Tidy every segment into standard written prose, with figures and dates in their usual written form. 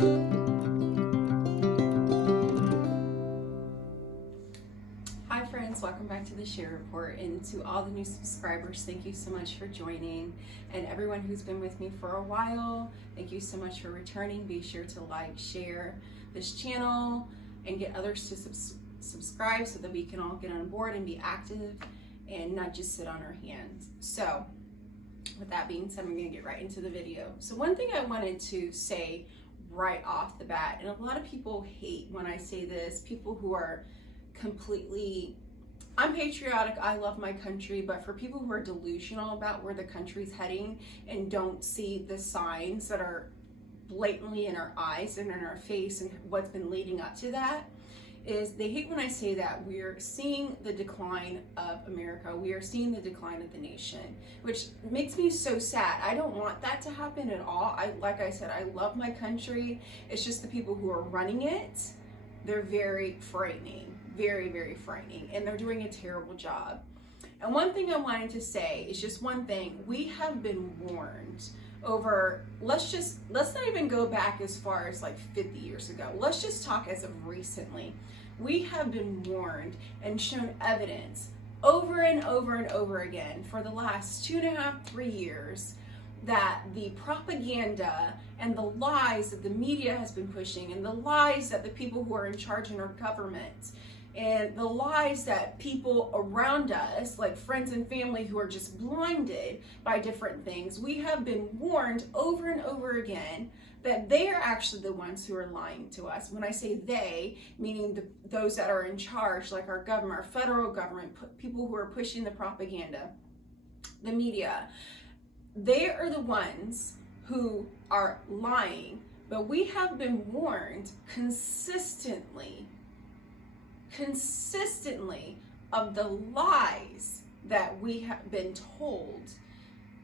Hi friends, welcome back to the Share Report, and to all the new subscribers, thank you so much for joining, and everyone who's been with me for a while, thank you so much for returning. Be sure to like, share this channel, and get others to subscribe so that we can all get on board and be active and not just sit on our hands. So with that being said, I'm going to get right into the video. So one thing I wanted to say right off the bat, and a lot of people hate when I say this, people who are completely, I'm patriotic, I love my country, but for people who are delusional about where the country's heading and don't see the signs that are blatantly in our eyes and in our face and what's been leading up to that, is they hate when I say that we're seeing the decline of America, we are seeing the decline of the nation, which makes me so sad. I don't want that to happen at all. Like I said, I love my country. It's just the people who are running it, they're very frightening, very, very frightening, and they're doing a terrible job. And one thing I wanted to say is just one thing. We have been warned over, let's not even go back as far as like 50 years ago. Let's just talk as of recently. We have been warned and shown evidence over and over and over again for the last 2.5, 3 years that the propaganda and the lies that the media has been pushing, and the lies that the people who are in charge in our government, and the lies that people around us, like friends and family who are just blinded by different things, we have been warned over and over again that they are actually the ones who are lying to us. When I say they, meaning those that are in charge, like our government, our federal government, people who are pushing the propaganda, the media, they are the ones who are lying. But we have been warned consistently of the lies that we have been told,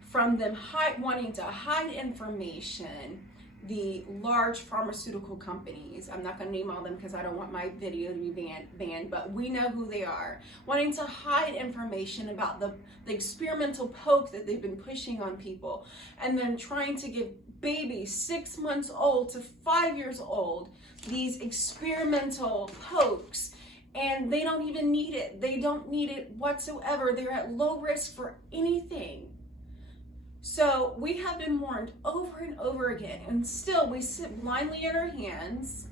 from them wanting to hide information, the large pharmaceutical companies, I'm not going to name all them because I don't want my video to be banned, but we know who they are, wanting to hide information about the experimental poke that they've been pushing on people, and then trying to give babies 6 months old to 5 years old these experimental pokes, and they don't even need it. They don't need it whatsoever. They're at low risk for anything. So we have been warned over and over again, and still we sit blindly in our hands.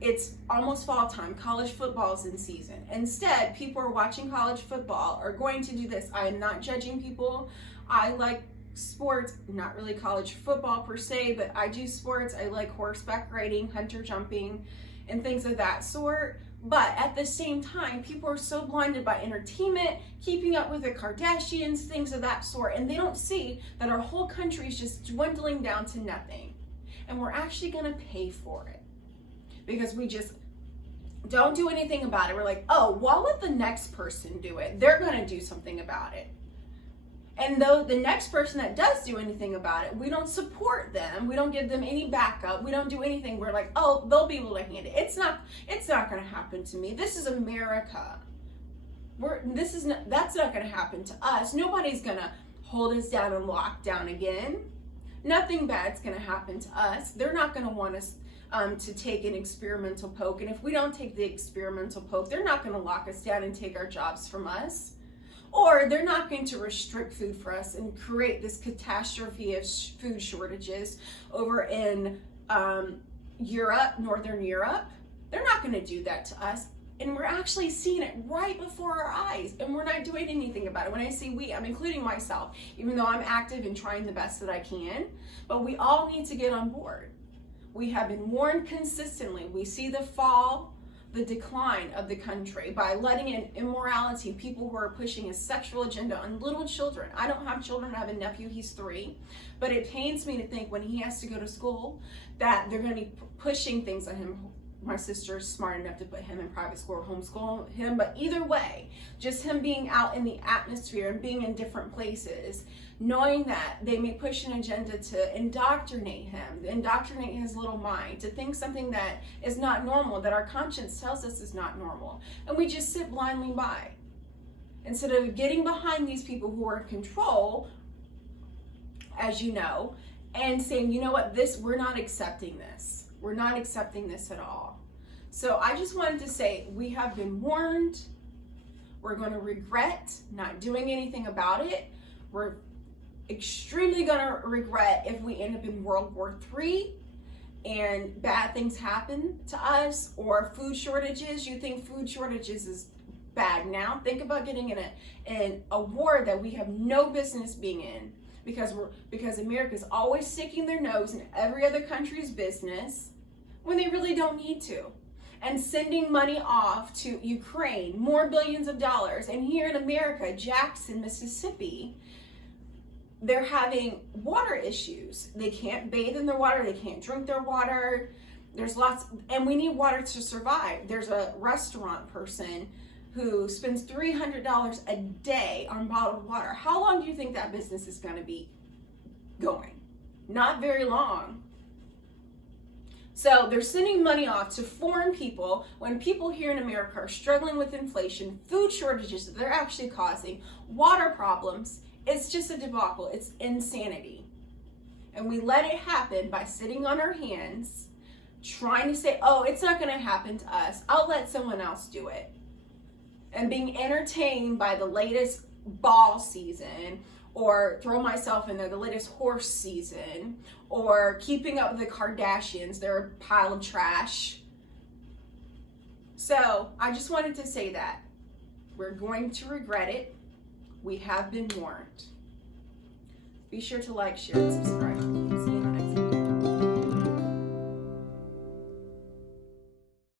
It's almost fall time. College football is in season. Instead, people are watching college football, are going to do this. I am not judging people. I like sports, not really college football per se, but I do sports. I like horseback riding, hunter jumping, and things of that sort. But at the same time, people are so blinded by entertainment, keeping up with the Kardashians, things of that sort, and they don't see that our whole country is just dwindling down to nothing. And we're actually going to pay for it because we just don't do anything about it. We're like, oh, well, let the next person do it. They're going to do something about it. And though the next person that does do anything about it, we don't support them. We don't give them any backup. We don't do anything. We're like, oh, they'll be able to handle it. It's not going to happen to me. This is America. That's not going to happen to us. Nobody's going to hold us down and lock down again. Nothing bad's going to happen to us. They're not going to want us to take an experimental poke. And if we don't take the experimental poke, they're not going to lock us down and take our jobs from us. Or they're not going to restrict food for us and create this catastrophe of food shortages over in Europe, Northern Europe. They're not going to do that to us. And we're actually seeing it right before our eyes, and we're not doing anything about it. When I say we, I'm including myself, even though I'm active and trying the best that I can. But we all need to get on board. We have been warned consistently. We see the fall, the decline of the country by letting in immorality, people who are pushing a sexual agenda on little children. I don't have children. I have a nephew. He's 3. But it pains me to think when he has to go to school that they're going to be pushing things on him. My sister's smart enough to put him in private school or homeschool him. But either way, just him being out in the atmosphere and being in different places, knowing that they may push an agenda to indoctrinate him, indoctrinate his little mind, to think something that is not normal, that our conscience tells us is not normal. And we just sit blindly by. Instead of getting behind these people who are in control, as you know, and saying, you know what, we're not accepting this. We're not accepting this at all. So I just wanted to say, we have been warned. We're going to regret not doing anything about it. We're extremely going to regret if we end up in World War III and bad things happen to us, or food shortages. You think food shortages is bad now? Think about getting in a war that we have no business being in, because America's always sticking their nose in every other country's business when they really don't need to, and sending money off to Ukraine, more billions of dollars. And here in America, Jackson, Mississippi, they're having water issues. They can't bathe in their water. They can't drink their water. There's lots, and we need water to survive. There's a restaurant person who spends $300 a day on bottled water. How long do you think that business is going to be going? Not very long. So they're sending money off to foreign people when people here in America are struggling with inflation, food shortages that they're actually causing, water problems. It's just a debacle. It's insanity. And we let it happen by sitting on our hands, trying to say, oh, it's not going to happen to us. I'll let someone else do it. And being entertained by the latest ball season, or throw myself in there, the latest horse season, or keeping up with the Kardashians. They're a pile of trash. So I just wanted to say that. We're going to regret it. We have been warned. Be sure to like, share, and subscribe. See you